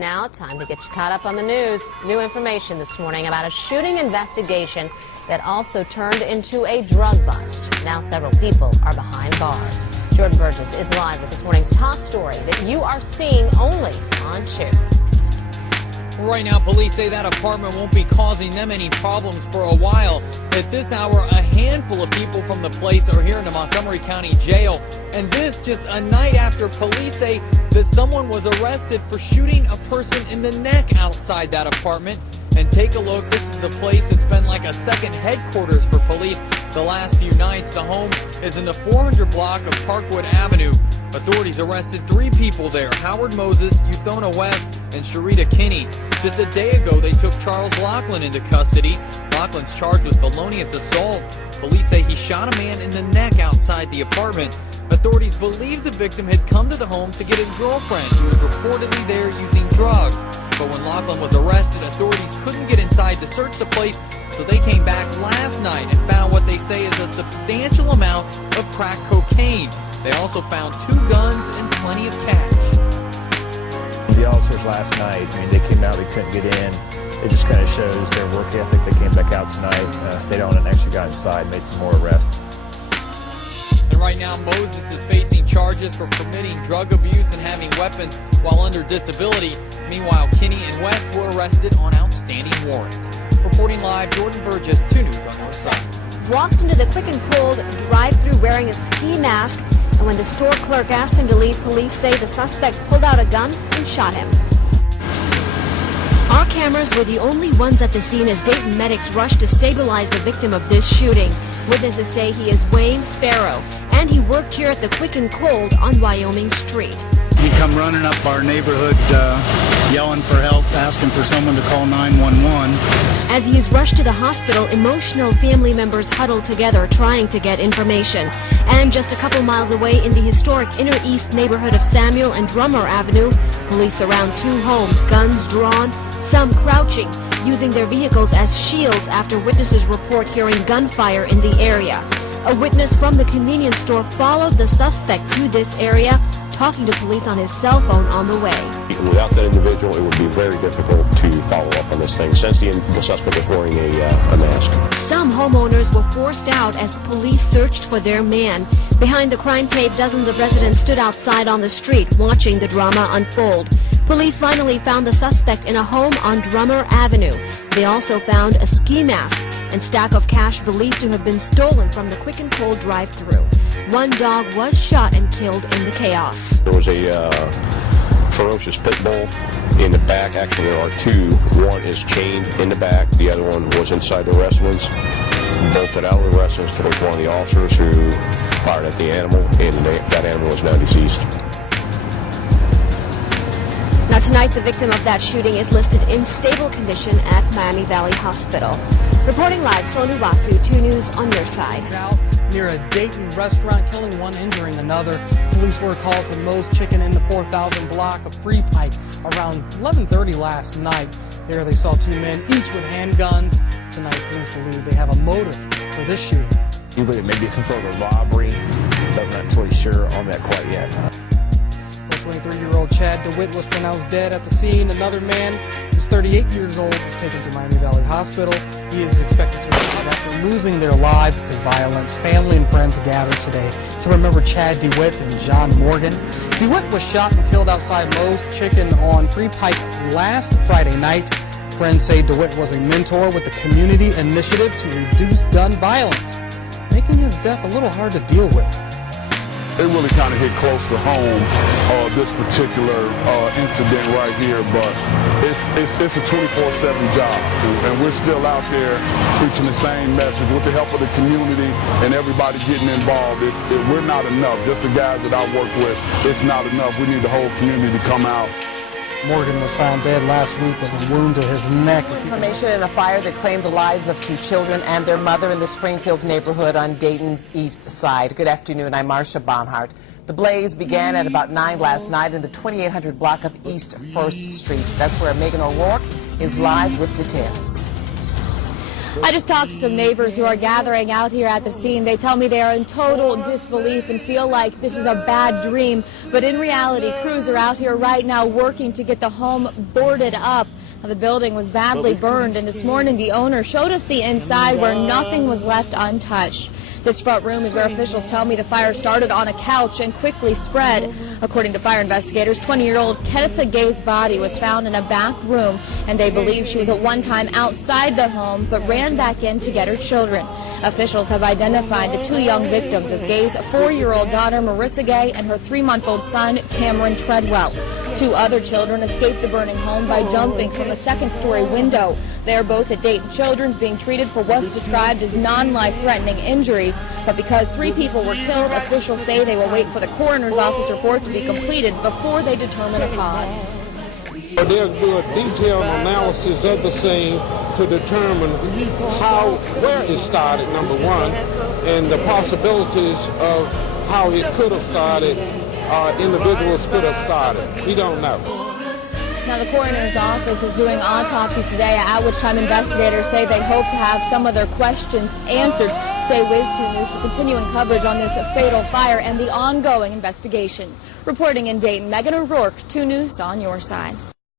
Now, time to get you caught up on the news. New information this morning about a shooting investigation that also turned into a drug bust. Now several people are behind bars. Jordan Burgess is live with this morning's top story that you are seeing only on 2. Right now, police say that apartment won't be causing them any problems for a while. At this hour, a handful of people from the place are here in the Montgomery County Jail. And this just a night after police say that someone was arrested for shooting a person in the neck outside that apartment. And take a look, this is the place that's been like a second headquarters for police the last few nights. The home is in the 400 block of Parkwood Avenue. Authorities arrested 3 people there, Howard Moses, Euthona West, and Sharita Kinney. Just a day ago, they took Charles Laughlin into custody. Laughlin's charged with felonious assault. Police say he shot a man in the neck outside the apartment. Authorities believe the victim had come to the home to get his girlfriend, who was reportedly there using drugs. But when Laughlin was arrested, authorities couldn't get inside to search the place, so they came back last night and found what they say is a substantial amount of crack cocaine. They also found 2 guns and plenty of cash. The officers last night, they came out, they couldn't get in. It just kind of shows their work ethic. They came back out tonight, stayed on and actually got inside, made some more arrests. And right now, Moses is facing charges for permitting drug abuse and having weapons while under disability. Meanwhile, Kinney and West were arrested on outstanding warrants. Reporting live, Jordan Burgess, 2 News on North Side. Walked into the Quick and Cold drive-thru wearing a ski mask, and when the store clerk asked him to leave, police say the suspect pulled out a gun and shot him. Our cameras were the only ones at the scene as Dayton medics rushed to stabilize the victim of this shooting. Witnesses say he is Wayne Farrow, and he worked here at the Quick and Cold on Wyoming Street. He come running up our neighborhood yelling for help, asking for someone to call 911. As he is rushed to the hospital, emotional family members huddle together trying to get information. And just a couple miles away in the historic Inner East neighborhood of Samuel and Drummer Avenue, police surround 2 homes, guns drawn, some crouching, using their vehicles as shields after witnesses report hearing gunfire in the area. A witness from the convenience store followed the suspect to this area, talking to police on his cell phone on the way. Without that individual, it would be very difficult to follow up on this thing, since the suspect was wearing a mask. Some homeowners were forced out as police searched for their man. Behind the crime tape, dozens of residents stood outside on the street watching the drama unfold. Police finally found the suspect in a home on Drummer Avenue. They also found a ski mask and stack of cash believed to have been stolen from the Quick and Cold drive-thru. 1 dog was shot and killed in the chaos. There was a ferocious pit bull in the back. Actually, there are 2. One is chained in the back. The other one was inside the residence. Bolted out of the residence towards one of the officers who fired at the animal, and that animal is now deceased. Now tonight, the victim of that shooting is listed in stable condition at Miami Valley Hospital. Reporting live, Sonu Basu, 2 News on your side. Near a Dayton restaurant, killing one, injuring another. Police were called to Moe's Chicken in the 4,000 block of Free Pike around 11:30 last night. There they saw 2 men, each with handguns. Tonight, police believe they have a motive for this shooting. You believe it may be some sort of robbery, but I'm not totally sure on that quite yet. 23-year-old Chad DeWitt was pronounced dead at the scene. Another man who's 38 years old was taken to Miami Valley Hospital. He is expected to recover after losing their lives to violence. Family and friends gathered today to remember Chad DeWitt and John Morgan. DeWitt was shot and killed outside Moe's Chicken on Free Pike last Friday night. Friends say DeWitt was a mentor with the community initiative to reduce gun violence, making his death a little hard to deal with. It really kind of hit close to home, this particular incident right here, but it's a 24/7 job, and we're still out there preaching the same message with the help of the community and everybody getting involved. We're not enough. Just the guys that I work with, it's not enough. We need the whole community to come out. Morgan was found dead last week with a wound to his neck. Information in a fire that claimed the lives of 2 children and their mother in the Springfield neighborhood on Dayton's east side. Good afternoon, I'm Marcia Bonhart. The blaze began at about 9 last night in the 2800 block of East 1st Street. That's where Megan O'Rourke is live with details. I just talked to some neighbors who are gathering out here at the scene. They tell me they are in total disbelief and feel like this is a bad dream. But in reality, crews are out here right now working to get the home boarded up. The building was badly burned, and this morning the owner showed us the inside where nothing was left untouched. This front room is where officials tell me the fire started on a couch and quickly spread. According to fire investigators, 20-year-old Kennetha Gay's body was found in a back room, and they believe she was at one time outside the home but ran back in to get her children. Officials have identified the two young victims as Gay's 4-year-old daughter, Marissa Gay, and her 3-month-old son, Cameron Treadwell. 2 other children escaped the burning home by jumping from a second-story window. They are both at Dayton Children's being treated for what's described as non-life-threatening injuries. But because 3 people were killed, officials say they will wait for the coroner's office report to be completed before they determine a cause. They'll do a detailed analysis of the scene to determine where it started, number one, and the possibilities of how it could have started, individuals could have started. We don't know. Now, the coroner's office is doing autopsies today, at which time investigators say they hope to have some of their questions answered. Stay with 2 News for continuing coverage on this fatal fire and the ongoing investigation. Reporting in Dayton, Megan O'Rourke, 2 News on your side.